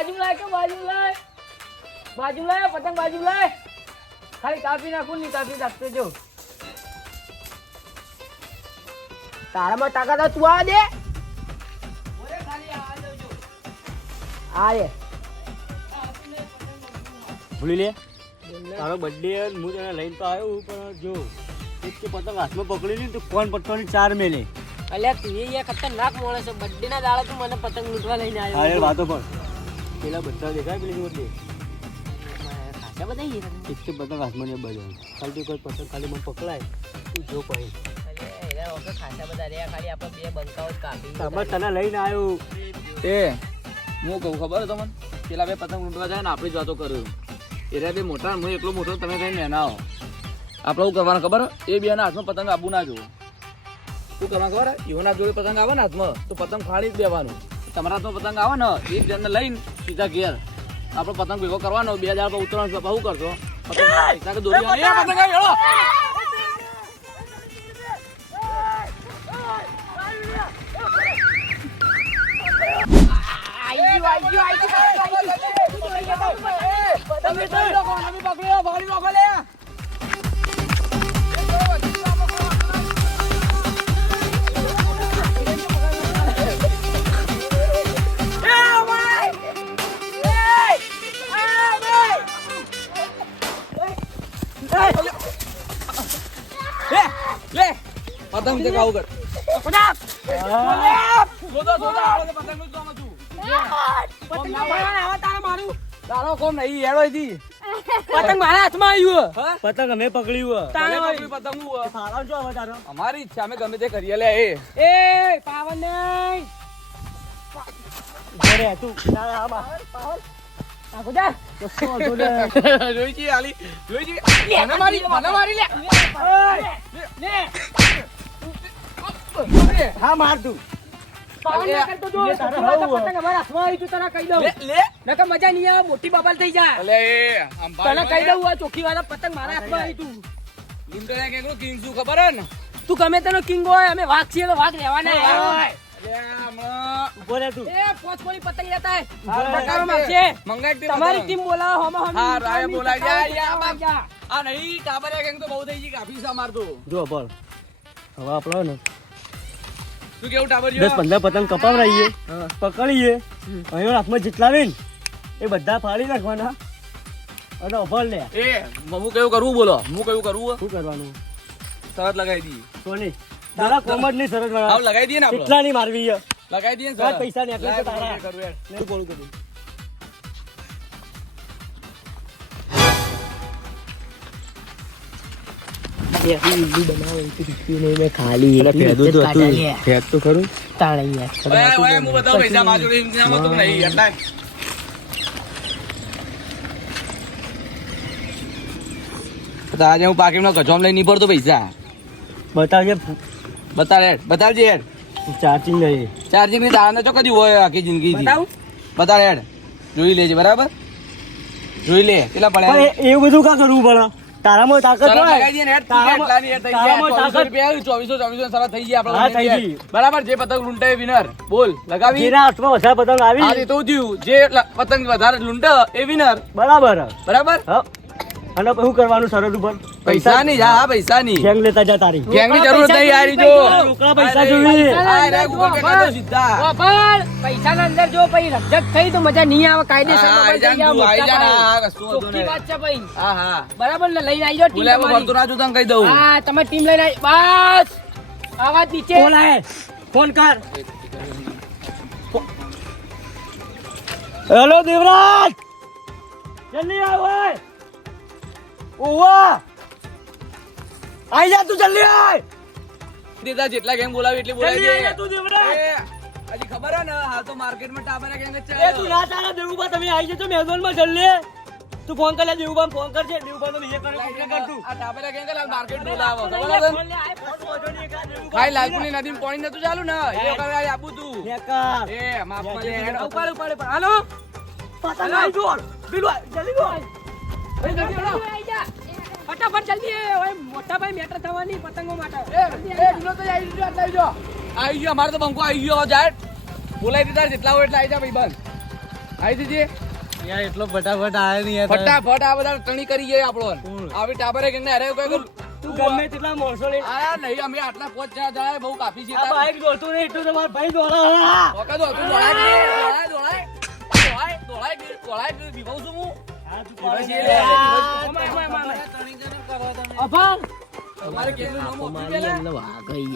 બાજુ લાય કે બાજુ લાય પતંગ બાજુ લાય ખાલી કાપી નાખું ની કાપી નાખતો જો તારામાં તાકાત તું આ દે આ રે ભૂલી લે તારો બર્થડે હું તને લઈને તો આવ્યો પણ જો એક કે પતંગ હાથમાં પકડી લી તો કોણ પટવાની 4 મેલે અલ્યા તું એ ખતરનાક માણસ છે બર્થડે ના દાડા તું મને પતંગ લૂંટવા લઈને આવ્યો હા યાર વાતો પણ પેલા બધા દેખાય પેલી બર્થડે ખાસા બધા ઈ એક કે પતંગ હાથમાં ને બજાવ ખાલી કોઈ પતંગ ખાલી મને પકડાય તું જો પછી એના વખત ખાસા બધા રહ્યા ખાલી આપણે બે બંકાઓ કાપી તમે તને લઈને આવ્યો એ હું કહું ખબર તમને પેલા બે પતંગ લૂંટવા જાય ને આપણી જ વાતો કર્યું એરા બે મોટા હું એટલો મોટો તમે કઈ નાના હો આપણે શું કરવાનું ખબર એ બેના હાથમાં પતંગ આપવું ના જોવો શું કરવાનું ખબર એઓના જોડે પતંગ આવે ને હાથમાં તો પતંગ ફાડી જ દેવાનું તમારા હાથમાં પતંગ આવે ને એક જણને લઈને સીધા ઘેર આપણો પતંગ ભેગો કરવાનો 2000 પર ઉતરવાનું બાપા શું કરશો પતંગ પૈસા કે દોરી પતંગ આવી પતંગ ચગાવું કર તારો કોમ નહીં હેડો જી પતંગ મારા હાથમાં આવ્યું પતંગ અમે પકડ્યું પતંગ સારા જો હવે તારો અમારી ઈચ્છા અમે ગમે તે કરીએ લે એ પાવન નહીં ઘરે તું તારા આમાં આખો જા જોઈ જી આલી જોઈ જી મને મારી લે લે હા માર તું પાવન ના કરતો જો પતંગ અમારા હાથમાં આવી તું તને કહી દઉં લે નકર મજા નહીં આવે મોટી બબાલ થઈ જાય અલે આમ તને કહી દઉં આ ચોખ્ખી વાત પતંગ મારા હાથમાં આવી તું લૂંટાયા કેકરો કિંગ શું ખબર હે ને તું ગમે તેનો કિંગ હોય અમે વાઘ છીએ તો વાઘ રહેવાના અલે હમણાં ઉભો રે તું એ પોચ પોલી પતંગ લેતા હે હા, બકારો માગશે મંગાઈ દે તમારી ટીમ બોલાવો હમ હમ હા, રાય બોલાય. યા, બાપ. જા આ નહીં ટાબરિયા ગેંગ તો બહુ થઈ ગઈ કાફી છે માર તો જો બોલ હવે આપણો ને શું કેવું ટાબરિયો 10-15 પતંગ કપાવરાઈએ પકડીએ અહીંયા હાથમાં જેટલા આવે ને એ બધા ફાડી નાખવાના અને ઉભર લે એ હું કેવું કરવું બોલો હું કેવું કરવું શું કરવાનું શરત લગાવી દી સોની તારા કોમર ની સરસ હાવ લગાવી દઈએ ને આપણે કેટલા ની મારવી છે લગાવી દઈએ ને કાંઈ શરત. પૈસા નહીં એટલે તો તારા લાય, કરવું યાર. નહીં બોલું કરું ફેંક તો ખરું ઓય, ઓય, હું બતાવું પૈસા મારા જોડે ઇંતજામ હતું નહીં એટલા તો આજે હું પાકીટનો કચોમ લઈને નહીં પડતો પૈસા બતાવજે બતાવજે હેડ ચાર્જિંગ નહીં ચાર્જિંગ ની તારા તો કદી હોય આખી જિંદગી બતાવું બતાવ હેડ જોઈ લેજે બરાબર જોઈ લે કેટલા પણ પડ્યા એવું બધું કા કરવું પડે તારામાં તાકાત શરત હોય લગાવી દઈએ ને હેડ, તું કેટલાની હેડ થઈ ગયા? તારામાં 2400 તાકાત- રૂપિયા આવ્યું, 2400 શરત થઈ ગઈ આપણે હા, બંનેની થઈ હેડ. બરાબર જે પતંગ લૂંટે વિનર બોલ લગાવી જેના હાથમાં વધારે પતંગ આવી આજે તો થયું જે પતંગ વધારે લૂંટે એ વિનર બરાબર બરાબર હા અને શું કરવાનું સરહદ ઉપર પૈસા ની જા હા પૈસા ની ગેંગ લેતા જા તારી ગેંગ ની જરૂર નહીં યારી જો રોકડા પૈસા જોવી આ રે ગૂગલ પે કરી દો સીધા વાપર પૈસાના અંદર જો પછી રજક થઈ તો મજા નહીં આવે કાયદેસર હા, બબાલ થઈ જાય, આઈ જા ને, મોટા હા, કશું ભાઈ. વાંધો ચોખ્ખી નહીં. વાત છે ભાઈ હા હા બરાબર ને લઈને આવી જાઓ ટીમ બોલે તમારી. ભરતું ના તને કહી દઉં હા તમારી ટીમ લઈને આવી બસ આવાજ નીચે બોલાય ફોન કર હેલો દેવરાજ જલ્દી આવ ઓય ઓવા આઈ જા તું જલ્દી આય દીધા જેટલા ગેંગ બોલાવી એટલી બોલાવી જલ્દી આઈ દે જા તું દેવરાજ એ, હજી ખબર હે ને હાલ તો માર્કેટમાં ટાબરિયા ગેંગ જ એ ચાલે તું ના ચાલે દેવુબા તમે આઈ જજો મેદાનમાં જલ્દી તું ફોન કર લે દેવુબા ફોન કરજે દેવુબા તો બીજે કરે કર તું આ ટાબરિયા ગેંગ હાલ માર્કેટ બોલાવો ખબર હે તને? ખાઈ લાલપુરની નદીમાં પાણી નતું ચાલુ ને એ વખતે આ આબુ તું નેકર એ માફ મને હેડ ઉપાડ ઉપાડ ઉપાડ. હાલો પતંગ આઈ જો બીલું જલ્દી જો આવી જા. ફટાફટ જલ્દી ઓય મોટા ભાઈ મેટર થવાની પતંગો માટે આવી ગયો અમારે તો બંકો આવી ગયો જાય બોલાવી દીધા જેટલા હોય એટલા આવી જા ભાઈ બંધ આવી જજે યાર એટલો ફટાફટ આવે નહીં યાર ફટાફટ આ બધા ટણી કરી ગયા આપણો આવી ટાબરે કે અરે કોઈ તું ગમે તેટલા મોણસો લઈ આ નહીં અમે આટલા પોચ જાય બહુ કાફી છે આ બાઈક દોડતું નહીં એટલું તો મારા ભાઈ દોડા ઓકે તો તું દોડાય દીવાઉ છું હું તમારે કેનું નામ ઓપી પેલા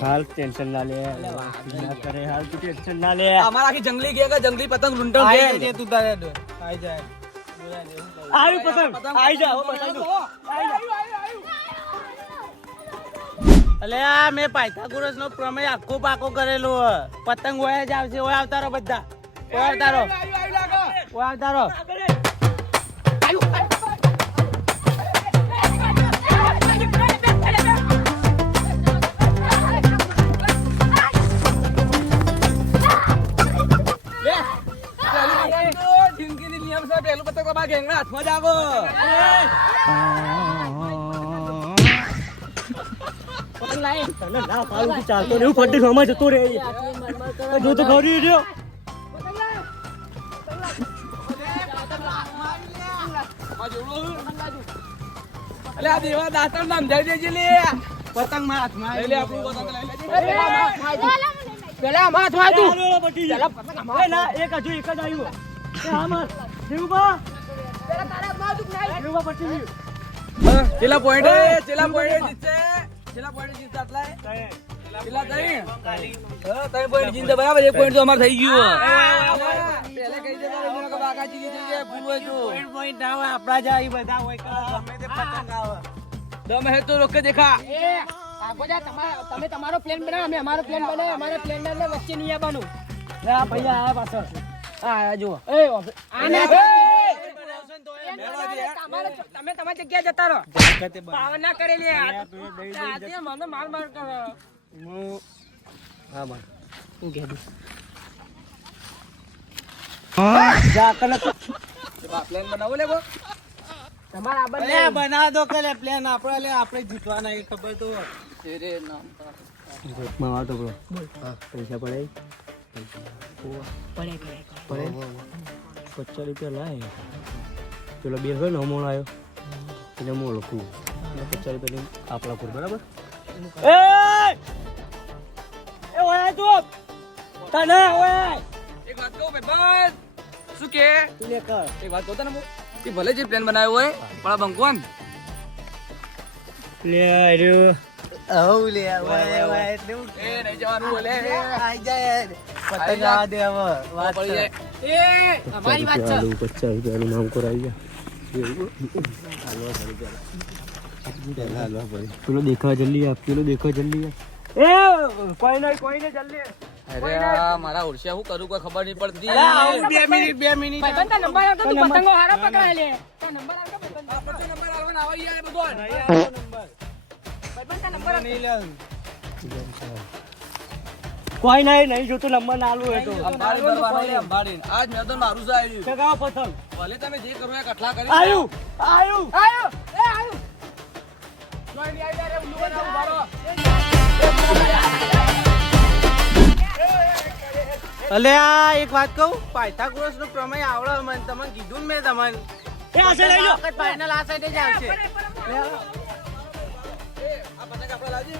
હાલ ટેન્શન ના લે ના કરે હાલ તું ટેન્શન ના લે અમાર આખી જંગલી ગયા જંગલી પતંગ લૂંટણ આઈ તું તારે આઈ જાય આવી પતંગ આઈ જા હો પતંગ અલે આ મે પાયથાગોરસ નો પ્રમેય આખો પાકો કરેલો પતંગ હોય જ આવશે હોય આવતારો બધા હોય આવતારો હોય આવતારો જિંદગીની નિયમ છે પહેલું પતંગ તમારા ગેંગના હાથમાં જ આવો તને ના પાડું તું ચાલતો ને એવું ફટી સમજ જતો રે જો તો ખરી રહ્યો અલે આ દેવા દાતણ સમજાવી દેજે લે પતંગ માં હાથમાં લઈ લે આપણું પતંગ લઈ લે પેલા માથ વાતું ના એક હજુ એક જ આવ્યું એ હા માર દેવુબા પેલા તારા માથું નહીં દેવુબા પટી ગયું ચેલા પોઈન્ટ જીતશે ચેલા પોઈન્ટ જીતશે આટલા ચેલા તઈ તઈ પોઈન્ટ જીતશે બરાબર એક પોઈન્ટ તો અમાર થઈ ગયું પહેલે કહી દે મને કે બાકાજી જીતે છે પૂરું હોય તો પોઈન્ટ આવે આપડા જ આવી બધા હોય કે ગમે તે પતંગ આવે દમ હે તો રોકે દેખા આગોજા તમે તમારો પ્લાન બનાવો અમે અમારો પ્લાન બનાવે અમારા પ્લાન ને વચ્ચે નહીં આવવાનું આ ભૈયા આયા પાછળ આ આયા જુઓ આને તમે તમારી જગ્યાએ જતા રહો પાવર ના કરેલી આજે મને માર માર કરો હા માર હું કહેતું પ્લાન બનાવો લે તમારા લે બના દો કે પ્લાન આપણે જીતવાના એ ખબર તો તેરે નામ માં વાતો બ્રો પૈસા પડે પડે 50 રૂપિયા લાય પેલો બે હોય ને અમોણ આવ્યો એને મો લખું 50 રૂપિયા આપણા પર બરાબર એ ઓય તું તને ઓય એક વાત કહું ભાઈ શું કે તું લે કર એક વાત કહું તને કે ભલે જે પ્લાન બનાવ્યો હોય પણ આ બંકવાન લે આર્યો આવ લે ઓય ઓય એટલે એ નહીં જવાનું બોલે આઈ જાય પતંગ આ દે હવે વાત પડી જાય એ અમારી વાત છે 50 રૂપિયાનું નામ કરાવી ગયા પેલો દેખા જલ્દી આપ પેલો દેખા જલ્દી આપ કોઈ નહીં જલ્દી અરે આ મારા ઓરસિયા હું કરું કોઈ ખબર નહીં પડતી 2 મિનિટ ભાઈબંધ કા નંબર આવતો તું પતંગો હારા પકડાય લે તા નંબર આવતો ભાઈબંધ આપણે તો નંબર આલવાનો આવી જાય બધો ભાઈબંધ કા નંબર કોઈ નહીં જોતું નંબર ના આલું તો અંબાડી બરવાનો લે અંબાડી આજ મેં તો મારું જ આવ્યું ચગાવો પતંગ ભલે તમે જે કરો એ કટલા કરી આયુ આયો જોઈ ની આવી રે ઉલ્લુ બનાવું બારો અલે આ એક વાત કહું પાયથાગોરસ નો પ્રમેય આવડે મને તમને કીધું ને મેં તમને એ આશે લઈ લો ફાઇનલ આ સાઈડે જ આવશે આ પતંગ આપણે લાવજે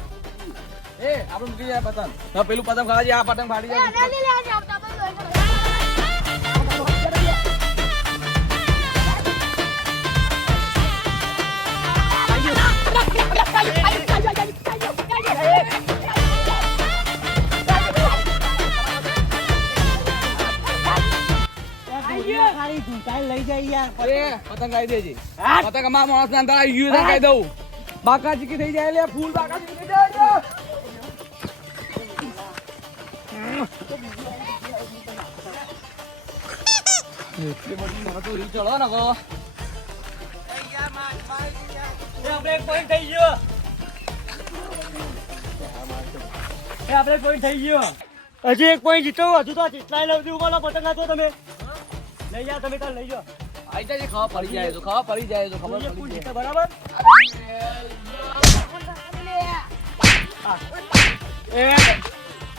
એ આપણે મૂકી જાય પતંગ હવે પેલું પતંગ ખાવા જાય આ પતંગ ફાડી જાય લઈ જાય યાર એ પતંગ ખાઈ દેજે પતંગ અમારા માણસ ના અંદર આવી ગયું ખાઈ દઉં બાકા ચીકી થઈ જાય લે ફૂલ બાકા ચીકી થઈ જાય એટલી બધી મારા તો રી ચડો ને ગો આપણે એક પોઈન્ટ થઈ ગયો હજી એક પોઈન્ટ જીતો હજુ તો કેટલાય લવ દીધું બોલો પતંગ આતો તમે લઈ જાઓ તમે કાલ લઈ જાઓ આઈ જાય ખબર પડી જાય તો ખબર પડી જાય તો ખબર કોણ પડી જીતે જાય બરાબર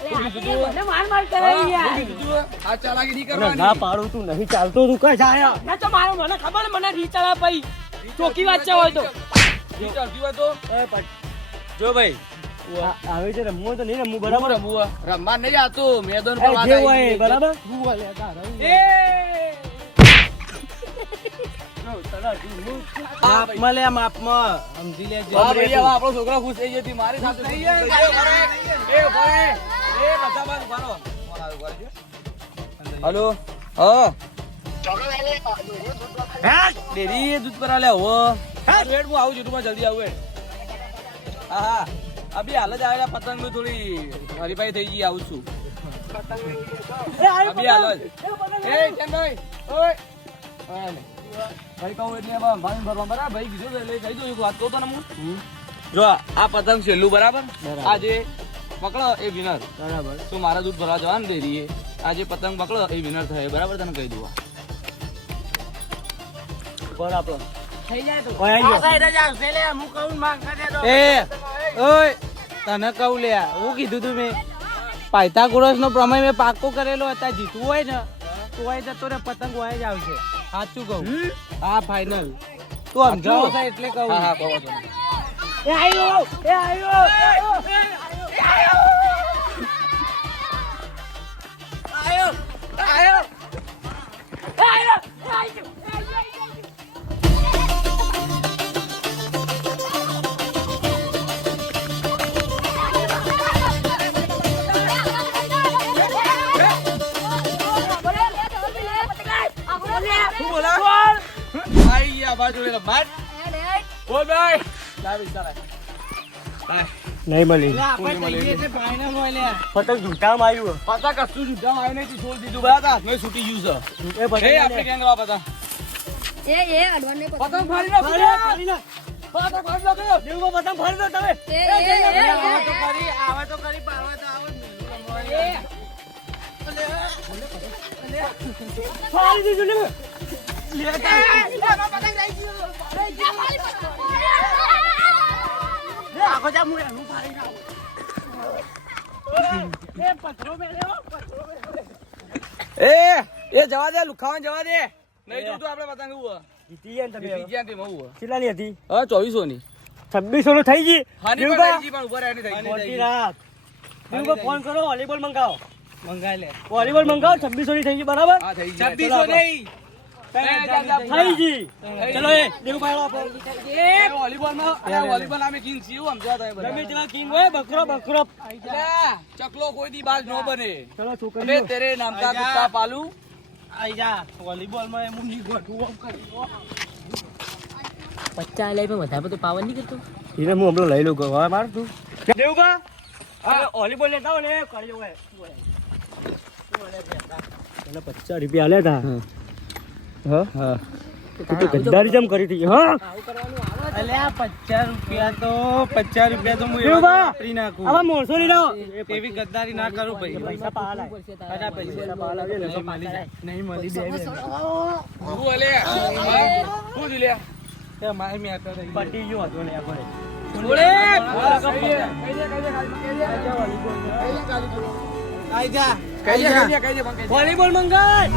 શું કીધું તું? મને માર કરે હા, શું યાર. કીધું તું? આ ચાલાકી નહીં અરે કરવાની. ના પાડું તું નહીં ચાલતો તું કઈ જાય ના તો મારો મને ખબર મને રીચાળા ભાઈ ચોકી વાત છે હોય તો ઈ ચાલતી હોય તો જો ભાઈ આવે છે રમવું તો નહીં રમવું બરાબર બરાબર રમવું હોય. રમવા નહીં જાતું. મેદાન પર વાત જે આવી હોય ગઈ. બરાબર માપમાં લે માપમાં સમજી લેજે હા ભાઈ, હવે આપણો છોકરો ખુશ થઈ જતી મારી સાથે ખુશ થઈ ગયો. એ ભાઈ, એ બધા બાર ઉભા રહો. કોણ આવ્યું, ઉભા રહેજો. હલો હા ડેરી દૂધ પર આલે હો વેટ હું આવું છું તું જલ્દી આવું વેટ હા હા અભી હાલ જ આવેલા પતંગ નું થોડી હરીફાઈ થઈ ગઈ આવું છું અભી હાલ જ એ કેમ ભાઈ ઓય હા લે ભાઈ કહું એટલે હવે ભાઈ ભરવા બરાબર ભાઈ કીધું તો એટલે કહી દઉં એક વાત કહું તને હું જો આ પતંગ છેલ્લું બરાબર આ જે પકડો એ વિનર બરાબર તું મારા દૂધ ભરવા જવાનું ડેરીએ આ જે પતંગ પકડો એ વિનર થાય બરાબર તને કહી દઉં પર આપણો થઈ જાય તો ઓય આઈ ગયો હું કહું માંગ કરે તો એ ઓય તને કહું લે હું કીધું તું મેં પાયથાગોરસ નો પ્રમેય મેં પાક્કો કરેલો હતા જીતવું હોય ને તો હોય જતો રે પતંગ હોય જ આવશે સાચું કહું હા ફાઈનલ તું સમજાવો છે એટલે કહું હા હા કહો છો એ આયો એ આયો શું બોલા આઈ ગયા બાજુ લે માર બોલ ભાઈ લાવી ચાલે નહીં મળી ફાઈનલ હોય લે પતંગ ઝૂંટામાં આવ્યું પતા કશું જુદા આવી નહીં છોડ દીધું બરાબર હાથમાં છૂટી ગયું છે એ એ આપણે કેમ કરવા પતા પતંગ ફાડી નાખ પતંગ ફાડી નાખ દેવમાં પતંગ ફાડી દો તમે આવે તો કરી પાડવા તો આવો ફાડી દીધું ને આખો જા મુએ હું ફાડી એ જવા દે લુખાવાન જવા દે નહીં જોતું આપણે પતંગ એવું જીતી ગયા ને તમે જીતી ગયા તેમ એવું કેટલાની હતી હા 2400 ની 2600 નો થઈ ગઈ હાની દેવબા, પણ થઈ ગઈ પણ ઉપર આની થઈ મોટી ગઈ રાત દેવબા ફોન કરો વોલીબોલ મંગાવો મંગાઈ લે વોલીબોલ મંગાવો 2600 ની થઈ ગઈ બરાબર હા થઈ ગઈ 2600 નહીં થઈ ગઈ ચલો એ દેવભાઈ આપો વોલીબોલ અમે કિંગ છીએ સમજ્યા તા તમે જેવા કિંગ હોય બકરો બકરો ચકલો કોઈ દી બાજ નો બને ચલો અબે છોકરીઓ તેરે નામ કા કુત્તા પાલુ આઈ જા વોલીબોલ માં એમ ની ગોઠવું કરી 50 લે પણ વધારે બધું પાવર નહીં કરતો એને હું હમણાં લઈ લઉં હવે માર તું દેવબા હા વોલીબોલ લેતા હો ને કરી જવું એને 50 રૂપિયા આલ્યા તા હા હા તું તો ગદ્દારી જમ કરી હતી હા અલ્યા 50 રૂપિયા તો 50 રૂપિયા તો હું દેવબા વાપરી નાખું આવા મોરસો લઈ લાવો એવી ગદ્દારી ના કરું ભાઈ પૈસા પાલ આય અરે પૈસા પાલ આવે ને નહીં મળી જાય નહીં મળી બે હું અલે હું દિલે બે મારી મે આતો રહી પટી ગયો હતો ને આ ભાઈ ઓલે આઈ જા કઈ દે વોલીબોલ મંગાય